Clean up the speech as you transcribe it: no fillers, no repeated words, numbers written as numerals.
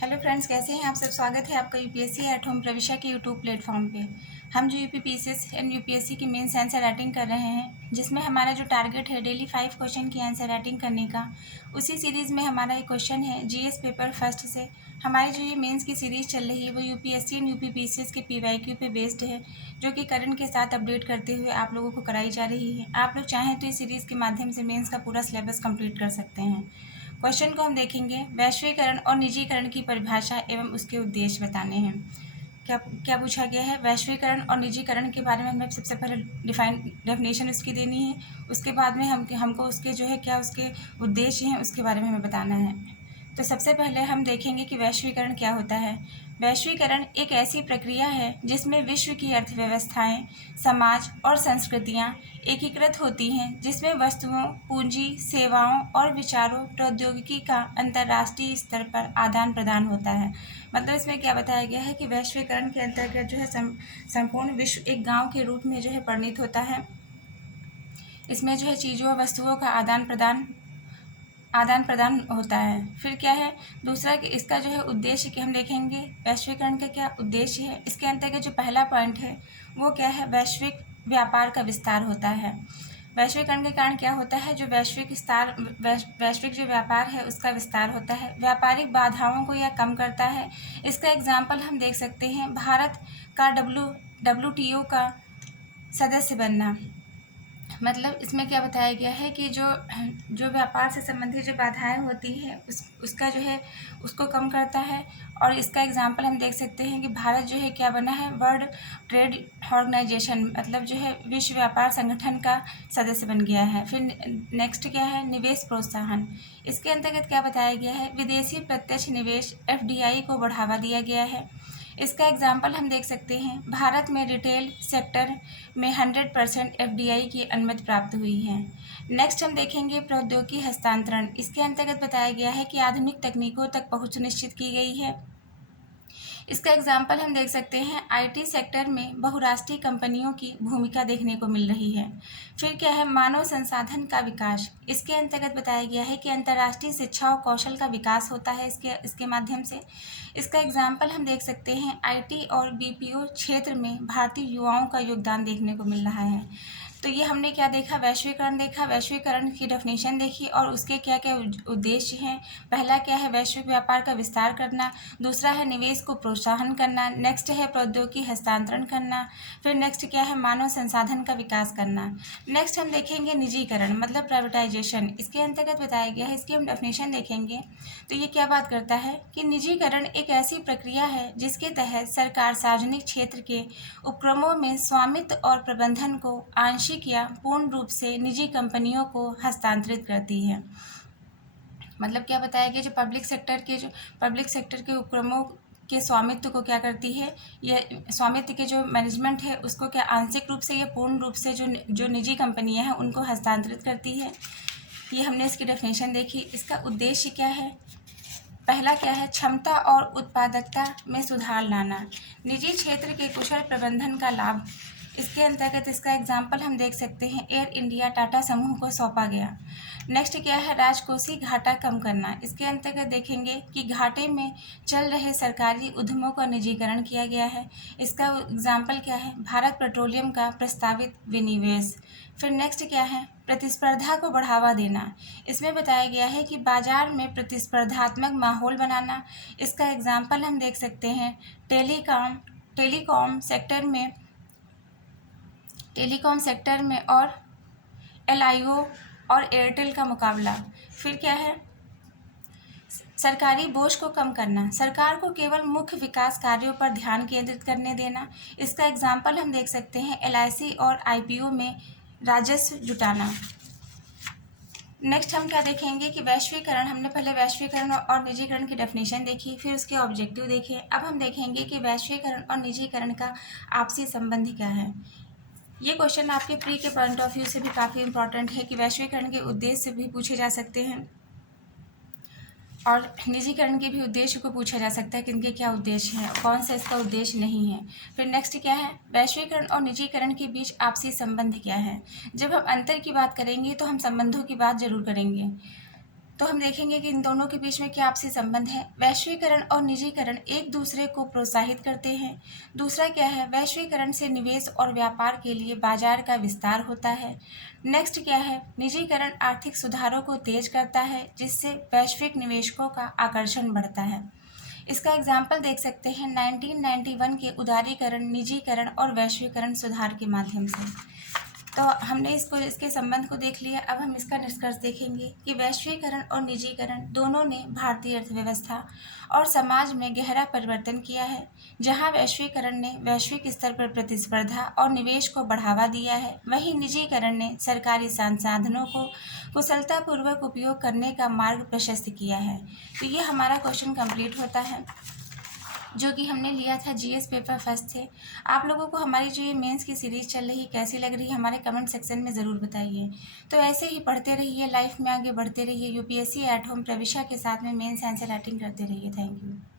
Hello friends, कैसे हैं आप सब। स्वागत है आपका यूपीएससी एट होम प्रविशा के यूट्यूब प्लेटफॉर्म पे। हम जो यूपीपीसीएस एंड यूपीएससी की मेंस आंसर राइटिंग कर रहे हैं, जिसमें हमारा जो टारगेट है डेली 5 क्वेश्चन की आंसर राइटिंग करने का, उसी सीरीज़ में हमारा एक क्वेश्चन है जीएस पेपर फर्स्ट से। हमारी जो ये मेंस की सीरीज़ चल रही है वो यूपीएससी एंड यूपीपीसीएस के पीवाईक्यू पे बेस्ड है, जो कि करंट के साथ अपडेट करते हुए आप लोगों को कराई जा रही है। आप लोग चाहें तो इस सीरीज़ के माध्यम से मेंस का पूरा सिलेबस कंप्लीट कर सकते हैं। क्वेश्चन को हम देखेंगे, वैश्वीकरण और निजीकरण की परिभाषा एवं उसके उद्देश्य बताने हैं। क्या क्या पूछा गया है। वैश्वीकरण और निजीकरण के बारे में हमें सबसे पहले डेफिनेशन उसकी देनी है। उसके बाद में हमको उसके जो है क्या उसके उद्देश्य हैं उसके बारे में हमें बताना है। तो सबसे पहले हम देखेंगे कि वैश्वीकरण क्या होता है। वैश्वीकरण एक ऐसी प्रक्रिया है जिसमें विश्व की अर्थव्यवस्थाएं, समाज और संस्कृतियां एकीकृत होती हैं, जिसमें वस्तुओं, पूंजी, सेवाओं और विचारों, प्रौद्योगिकी का अंतर्राष्ट्रीय स्तर पर आदान प्रदान होता है। मतलब इसमें क्या बताया गया है कि वैश्वीकरण के अंतर्गत जो है संपूर्ण विश्व एक गांव के रूप में जो है परिणित होता है। इसमें जो है चीज़ों और वस्तुओं का आदान प्रदान होता है। फिर क्या है दूसरा कि इसका जो है उद्देश्य कि हम देखेंगे वैश्वीकरण का क्या उद्देश्य है। इसके अंतर्गत जो पहला पॉइंट है वो क्या है, वैश्विक व्यापार का विस्तार होता है। वैश्वीकरण के कारण क्या होता है, जो वैश्विक जो व्यापार है उसका विस्तार होता है, व्यापारिक बाधाओं को यह कम करता है। इसका एग्जाम्पल हम देख सकते हैं भारत का WTO का सदस्य बनना। मतलब इसमें क्या बताया गया है कि जो जो व्यापार से संबंधित जो बाधाएं होती हैं उसका जो है उसको कम करता है। और इसका एग्जांपल हम देख सकते हैं कि भारत जो है क्या बना है, वर्ल्ड ट्रेड ऑर्गेनाइजेशन मतलब जो है विश्व व्यापार संगठन का सदस्य बन गया है। फिर नेक्स्ट क्या है, निवेश प्रोत्साहन। इसके अंतर्गत क्या बताया गया है, विदेशी प्रत्यक्ष निवेश FDI को बढ़ावा दिया गया है। इसका एग्जाम्पल हम देख सकते हैं, भारत में रिटेल सेक्टर में 100% FDI की अनुमति प्राप्त हुई है। नेक्स्ट हम देखेंगे प्रौद्योगिकी हस्तांतरण। इसके अंतर्गत बताया गया है कि आधुनिक तकनीकों तक पहुंच निश्चित की गई है। इसका एग्जाम्पल हम देख सकते हैं, IT सेक्टर में बहुराष्ट्रीय कंपनियों की भूमिका देखने को मिल रही है। फिर क्या है, मानव संसाधन का विकास। इसके अंतर्गत बताया गया है कि अंतर्राष्ट्रीय शिक्षा और कौशल का विकास होता है इसके माध्यम से। इसका एग्जाम्पल हम देख सकते हैं, IT और BPO क्षेत्र में भारतीय युवाओं का योगदान देखने को मिल रहा है। तो ये हमने क्या देखा, वैश्वीकरण देखा, वैश्वीकरण की डेफिनेशन देखी और उसके क्या क्या उद्देश्य हैं। पहला क्या है, वैश्विक व्यापार का विस्तार करना। दूसरा है निवेश को प्रोत्साहन करना। नेक्स्ट है प्रौद्योगिकी हस्तांतरण करना। फिर नेक्स्ट क्या है, मानव संसाधन का विकास करना। नेक्स्ट हम देखेंगे निजीकरण मतलब प्राइवेटाइजेशन। इसके अंतर्गत बताया गया है, इसकी हम डेफिनेशन देखेंगे। तो ये क्या बात करता है कि निजीकरण एक ऐसी प्रक्रिया है जिसके तहत सरकार सार्वजनिक क्षेत्र के उपक्रमों में स्वामित्व और प्रबंधन को आंशिक या पूर्ण रूप से निजी कंपनियों को हस्तांतरित करती है। मतलब क्या बताया गया, जो पब्लिक सेक्टर के उपक्रमों के स्वामित्व को क्या करती है, यह स्वामित्व के जो मैनेजमेंट है उसको क्या आंशिक रूप से या पूर्ण रूप से जो निजी कंपनियां हैं उनको हस्तांतरित करती है। ये हमने इसकी डेफिनेशन देखी। इसका उद्देश्य क्या है, पहला क्या है, क्षमता और उत्पादकता में सुधार लाना, निजी क्षेत्र के कुशल प्रबंधन का लाभ। इसके अंतर्गत इसका एग्जाम्पल हम देख सकते हैं, एयर इंडिया टाटा समूह को सौंपा गया। नेक्स्ट क्या है, राजकोषीय घाटा कम करना। इसके अंतर्गत देखेंगे कि घाटे में चल रहे सरकारी उद्यमों का निजीकरण किया गया है। इसका एग्जाम्पल क्या है, भारत पेट्रोलियम का प्रस्तावित विनिवेश। फिर नेक्स्ट क्या है, प्रतिस्पर्धा को बढ़ावा देना। इसमें बताया गया है कि बाजार में प्रतिस्पर्धात्मक माहौल बनाना। इसका एग्जाम्पल हम देख सकते हैं, टेलीकॉम सेक्टर में और LIO और एयरटेल का मुकाबला। फिर क्या है, सरकारी बोझ को कम करना, सरकार को केवल मुख्य विकास कार्यों पर ध्यान केंद्रित करने देना। इसका एग्जाम्पल हम देख सकते हैं, LIC और IPO में राजस्व जुटाना। नेक्स्ट हम क्या देखेंगे कि वैश्वीकरण, हमने पहले वैश्वीकरण और निजीकरण की डेफिनेशन देखी, फिर उसके ऑब्जेक्टिव देखे। अब हम देखेंगे कि वैश्वीकरण और निजीकरण का आपसी संबंध क्या है। ये क्वेश्चन आपके प्री के पॉइंट ऑफ व्यू से भी काफ़ी इंपॉर्टेंट है कि वैश्वीकरण के उद्देश्य भी पूछे जा सकते हैं और निजीकरण के भी उद्देश्य को पूछा जा सकता है कि इनके क्या उद्देश्य हैं, कौन सा इसका उद्देश्य नहीं है। फिर नेक्स्ट क्या है, वैश्वीकरण और निजीकरण के बीच आपसी संबंध क्या है। जब हम अंतर की बात करेंगे तो हम संबंधों की बात जरूर करेंगे। तो हम देखेंगे कि इन दोनों के बीच में क्या आपसी संबंध है। वैश्वीकरण और निजीकरण एक दूसरे को प्रोत्साहित करते हैं। दूसरा क्या है, वैश्वीकरण से निवेश और व्यापार के लिए बाजार का विस्तार होता है। नेक्स्ट क्या है, निजीकरण आर्थिक सुधारों को तेज करता है जिससे वैश्विक निवेशकों का आकर्षण बढ़ता है। इसका एग्जाम्पल देख सकते हैं 1991 के उदारीकरण, निजीकरण और वैश्वीकरण सुधार के माध्यम से। तो हमने इसके संबंध को देख लिया। अब हम इसका निष्कर्ष देखेंगे कि वैश्वीकरण और निजीकरण दोनों ने भारतीय अर्थव्यवस्था और समाज में गहरा परिवर्तन किया है। जहां वैश्वीकरण ने वैश्विक स्तर पर प्रतिस्पर्धा और निवेश को बढ़ावा दिया है, वहीं निजीकरण ने सरकारी संसाधनों को कुशलतापूर्वक उपयोग करने का मार्ग प्रशस्त किया है। तो ये हमारा क्वेश्चन कंप्लीट होता है जो कि हमने लिया था जीएस पेपर फर्स्ट से। आप लोगों को हमारी जो ये मेंस की सीरीज़ चल रही कैसी लग रही है हमारे कमेंट सेक्शन में ज़रूर बताइए। तो ऐसे ही पढ़ते रहिए, लाइफ में आगे बढ़ते रहिए, यूपीएससी एट होम प्रविशा के साथ में मेंस आंसर राइटिंग करते रहिए। Thank you.